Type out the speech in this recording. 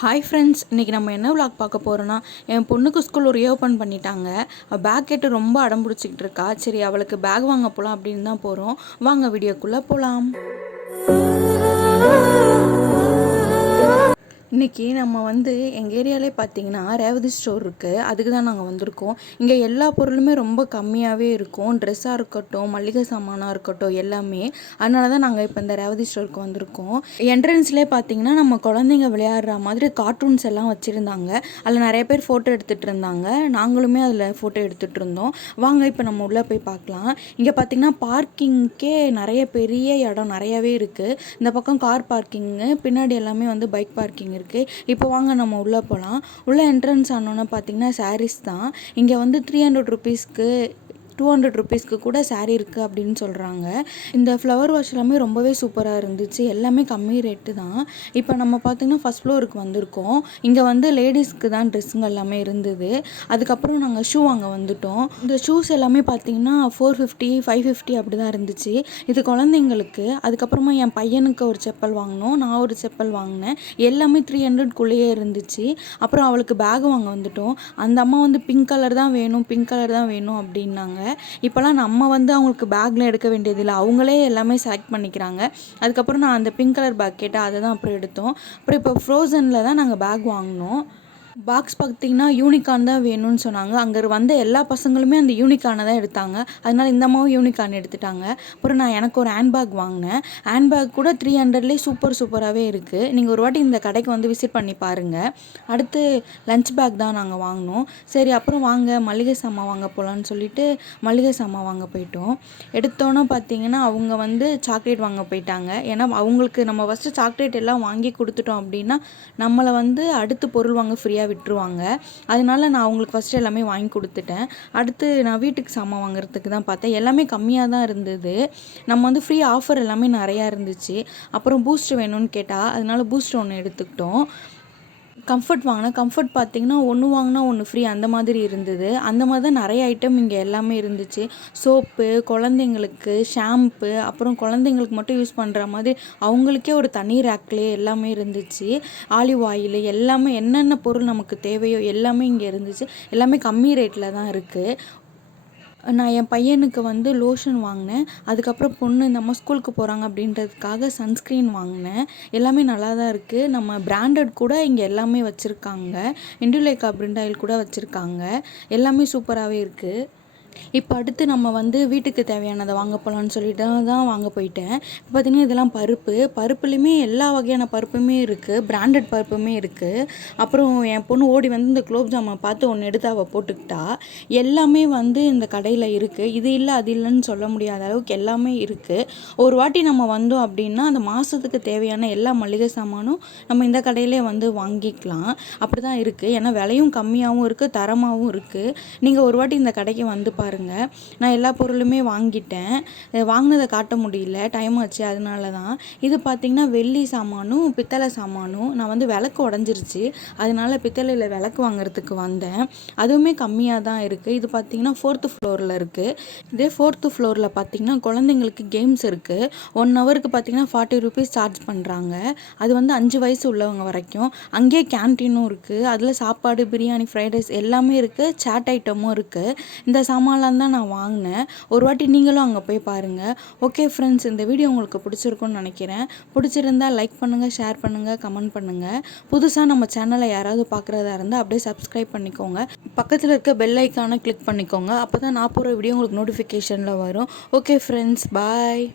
Hi friends இன்றைக்கி நம்ம என்ன விளாக் பார்க்க போகிறோன்னா என் பொண்ணுக்கு ஸ்கூல் ரீஓப்பன் பண்ணிட்டாங்க. பேக் கேட்டு ரொம்ப அடம் பிடிச்சிக்கிட்டு இருக்கா. சரி அவளுக்கு பேக் வாங்க போகலாம் அப்படின்னு தான் போகிறோம் வாங்க வீடியோக்குள்ளே போகலாம் இன்றைக்கி நம்ம வந்து எங்கள் ஏரியாலே பார்த்தீங்கன்னா ரேவதி ஸ்டோர் இருக்குது அதுக்கு தான் நாங்கள் வந்திருக்கோம். இங்கே எல்லா பொருளுமே ரொம்ப கம்மியாகவே இருக்கும். ட்ரெஸ்ஸாக இருக்கட்டும் மளிகை சாமானாக இருக்கட்டும் எல்லாமே. அதனால தான் நாங்கள் இப்போ இந்த ரேவதி ஸ்டோருக்கு வந்திருக்கோம். என்ட்ரன்ஸ்லேயே பார்த்தீங்கன்னா நம்ம குழந்தைங்க விளையாடுற மாதிரி கார்ட்டூன்ஸ் எல்லாம் வச்சுருந்தாங்க. அதில் நிறைய பேர் ஃபோட்டோ எடுத்துகிட்டு இருந்தாங்க. நாங்களுமே அதில் ஃபோட்டோ எடுத்துகிட்டு இருந்தோம். வாங்க இப்போ நம்ம உள்ளே போய் பார்க்கலாம். இங்கே பார்த்தீங்கன்னா பார்க்கிங்க்கே நிறைய பெரிய இடம் நிறையவே இருக்குது இந்த பக்கம் கார் பார்க்கிங்கு பின்னாடி எல்லாமே வந்து பைக் பார்க்கிங் இருக்குது இப்போ வாங்க நம்ம உள்ளே போகலாம் உள்ளே என்ட்ரன்ஸ் ஆனோன்னு பார்த்தீங்கன்னா சாரீஸ் தான். இங்கே வந்து த்ரீ ஹண்ட்ரட் ருபீஸ்க்கு டூ ஹண்ட்ரட் ருபீஸ்க்கு கூட சாரீ இருக்குது அப்படின்னு சொல்கிறாங்க இந்த ஃப்ளவர் வாஷ் எல்லாமே ரொம்பவே சூப்பராக இருந்துச்சு. எல்லாமே கம்மி ரேட்டு தான். இப்போ நம்ம பார்த்திங்கன்னா ஃபஸ்ட் ஃப்ளோருக்கு வந்திருக்கோம். இங்கே வந்து லேடிஸ்க்கு தான் ட்ரெஸ்ஸுங்க எல்லாமே இருந்தது. அதுக்கப்புறம் நாங்கள் ஷூ அங்கே வந்துட்டோம். இந்த ஷூஸ் எல்லாமே பார்த்திங்கன்னா ஃபோர் ஃபிஃப்டி ஃபைவ் ஃபிஃப்டி அப்படி தான் இருந்துச்சு. இது குழந்தைங்களுக்கு. அதுக்கப்புறமா என் பையனுக்கு ஒரு செப்பல் வாங்கினோம். நான் ஒரு செப்பல் வாங்கினேன். எல்லாமே த்ரீ ஹண்ட்ரட்குள்ளேயே இருந்துச்சு. அப்புறம் அவளுக்கு பேக் வாங்க வந்துட்டோம். அந்த அம்மா வந்து பிங்க் கலர் தான் வேணும் பிங்க் கலர் தான் வேணும் அப்படின்னாங்க. இப்போலாம் நம்ம வந்து அவங்களுக்கு பேக்கில் எடுக்க வேண்டியதில்லை. அவங்களே எல்லாமே செலக்ட் பண்ணிக்கிறாங்க. அதுக்கப்புறம் நான் அந்த பிங்க் கலர் பேக் கேட்டேன் அதை தான் அப்புறம் எடுத்தோம். அப்புறம் இப்போ ஃப்ரோசனில் தான் நாங்கள் பேக் வாங்கினோம். பாக்ஸ் பார்த்திங்கன்னா யூனிகார்ன் தான் வேணும்னு சொன்னாங்க. அங்கே வந்த எல்லா பசங்களுமே அந்த யூனிகானை தான் எடுத்தாங்க. அதனால் இந்த அம்மாவும் யூனிகான் எடுத்துட்டாங்க. அப்புறம் நான் எனக்கு ஒரு ஹேண்ட் பேக் வாங்கினேன் ஹேண்ட் பேக் கூட த்ரீ ஹண்ட்ரட்லேயே சூப்பர் சூப்பராகவே இருக்குது நீங்கள் ஒரு வாட்டி இந்த கடைக்கு வந்து விசிட் பண்ணி பாருங்கள் அடுத்து லஞ்ச் பேக் தான் நாங்கள் வாங்கினோம். சரி அப்புறம் வாங்க மளிகை சாமான் வாங்க போகலான்னு சொல்லிட்டு மளிகை சாமான் வாங்க போயிட்டோம். எடுத்தோன்னே பார்த்தீங்கன்னா அவங்க வந்து சாக்லேட் வாங்க போயிட்டாங்க. ஏன்னா அவங்களுக்கு நம்ம ஃபஸ்ட்டு சாக்லேட் எல்லாம் வாங்கி கொடுத்துட்டோம் அப்படின்னா நம்மளை வந்து அடுத்து பொருள் வாங்க ஃப்ரீயாக ஃப்ரீயாக விட்டுருவாங்க. அதனால நான் அவங்களுக்கு ஃபஸ்ட்டு எல்லாமே வாங்கி கொடுத்துட்டேன். அடுத்து நான் வீட்டுக்கு சாமான் வாங்குறதுக்கு தான் பார்த்தேன். எல்லாமே கம்மியாக தான் இருந்தது. நம்ம வந்து ஃப்ரீ ஆஃபர் எல்லாமே நிறையா இருந்துச்சு. அப்புறம் பூஸ்ட் வேணும்னு கேட்டால் அதனால பூஸ்ட் ஒன்று எடுத்துக்கிட்டோம். கம்ஃபர்ட் வாங்கினேன் கம்ஃபர்ட் பார்த்திங்கன்னா ஒன்று வாங்கினா ஒன்று ஃப்ரீ அந்த மாதிரி இருந்தது. அந்த மாதிரி தான் நிறைய ஐட்டம் இங்கே எல்லாமே இருந்துச்சு. சோப்பு குழந்தைங்களுக்கு ஷாம்பு அப்புறம் குழந்தைங்களுக்கு மட்டும் யூஸ் பண்ணுற மாதிரி அவங்களுக்கே ஒரு தனி ரேக்லேயே எல்லாமே இருந்துச்சு. ஆலிவ் ஆயில் எல்லாமே என்னென்ன பொருள் நமக்கு தேவையோ எல்லாமே இங்கே இருந்துச்சு. எல்லாமே கம்மி ரேட்டில் தான் இருக்குது நான் என் பையனுக்கு வந்து லோஷன் வாங்கினேன். அதுக்கப்புறம் பொண்ணு நம்ம ஸ்கூலுக்கு போகிறாங்க அப்படின்றதுக்காக சன்ஸ்க்ரீன் வாங்கினேன். எல்லாமே நல்லா தான் இருக்குது நம்ம பிராண்டட் கூட இங்கே எல்லாமே வச்சுருக்காங்க. இண்டுலேக்கா பிரிண்டாயில் கூட வச்சுருக்காங்க. எல்லாமே சூப்பராகவே இருக்குது இப்போ அடுத்து நம்ம வந்து வீட்டுக்கு தேவையானதை வாங்க போகலான்னு சொல்லிட்டு தான் வாங்க போயிட்டேன். இப்போ பார்த்திங்கன்னா இதெல்லாம் பருப்பு. பருப்புலேயுமே எல்லா வகையான பருப்புமே இருக்குது பிராண்டட் பருப்புமே இருக்குது அப்புறம் என் பொண்ணு ஓடி வந்து இந்த குலோப் ஜாமை பார்த்து ஒன்று எடுத்து அவள் போட்டுக்கிட்டா. எல்லாமே வந்து இந்த கடையில் இருக்குது இது இல்லை அது இல்லைன்னு சொல்ல முடியாத அளவுக்கு எல்லாமே இருக்குது ஒரு வாட்டி நம்ம வந்தோம் அப்படின்னா அந்த மாதத்துக்கு தேவையான எல்லா மளிகை சாமானும் நம்ம இந்த கடையிலே வந்து வாங்கிக்கலாம். அப்படி தான் இருக்குது ஏன்னா விலையும் கம்மியாகவும் இருக்குது தரமாகவும் இருக்குது நீங்கள் ஒரு வாட்டி இந்த கடைக்கு வந்து பார்த்து பாருங்கள் நான் எல்லா பொருளுமே வாங்கிட்டேன். வாங்கினதை காட்ட முடியல. டைம் ஆச்சு. அதனால தான் இது பார்த்திங்கன்னா வெள்ளி சாமானும் பித்தளை சாமானும் நான் வந்து விளக்கு உடஞ்சிருச்சு. அதனால பித்தளையில் விளக்கு வாங்குறதுக்கு வந்தேன். அதுவுமே கம்மியாக தான் இருக்குது இது பார்த்திங்கன்னா ஃபோர்த்து ஃப்ளோரில் இருக்குது இதே ஃபோர்த்து ஃப்ளோரில் பார்த்திங்கன்னா குழந்தைங்களுக்கு கேம்ஸ் இருக்குது ஒன் ஹவருக்கு பார்த்திங்கன்னா ஃபார்ட்டி ருபீஸ் சார்ஜ் பண்ணுறாங்க அது வந்து அஞ்சு வயசு உள்ளவங்க வரைக்கும். அங்கேயே கேன்டீனும் இருக்குது அதில் சாப்பாடு பிரியாணி ஃப்ரைட் ரைஸ் எல்லாமே இருக்குது சாட் ஐட்டமும் இருக்குது இந்த சாமான் சாமான்லாம் தான் நான் வாங்கினேன். ஒரு வாட்டி நீங்களும் அங்கே போய் பாருங்கள் ஓகே ஃப்ரெண்ட்ஸ் இந்த வீடியோ உங்களுக்கு பிடிச்சிருக்குன்னு நினைக்கிறேன். பிடிச்சிருந்தா லைக் பண்ணுங்கள் ஷேர் பண்ணுங்கள் கமெண்ட் பண்ணுங்கள் புதுசாக நம்ம சேனலை யாராவது பார்க்குறதா இருந்தால் அப்படியே சப்ஸ்கிரைப் பண்ணிக்கோங்க. பக்கத்தில் இருக்க பெல் ஐக்கானை கிளிக் பண்ணிக்கோங்க. அப்போ தான் நான் போகிற வீடியோ உங்களுக்கு நோட்டிஃபிகேஷனில் வரும். Okay friends bye